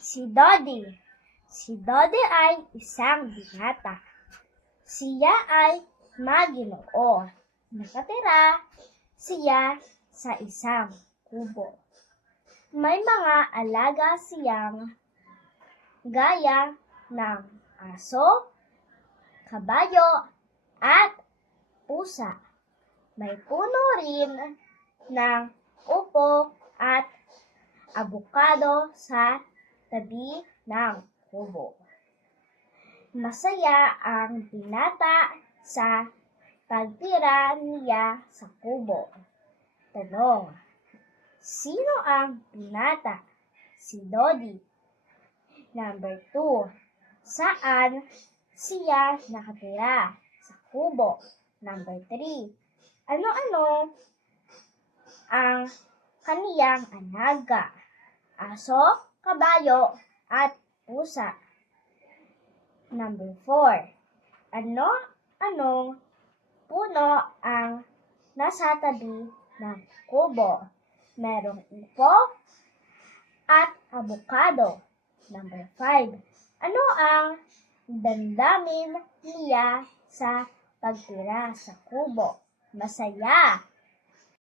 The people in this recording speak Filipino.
Si Dodi. Si Dodi ay isang binata. Siya ay maginoo. Nakatira siya sa isang kubo. May mga alaga siyang gaya ng aso, kabayo, at pusa. May puno rin ng upo at abukado sa tabi ng kubo. Masaya ang binata sa pagtira niya sa kubo. Tanong, sino ang binata? Si Dodi. Number 2, saan siya nakatira? Sa kubo. Number 3, ano-ano ang kaniyang alaga? Aso, kabayo, at pusa. Number 4, anong puno ang nasa tabi ng kubo? Merong upo at abukado. Number 5, ano ang damdamin niya sa pagtira sa kubo? Masaya.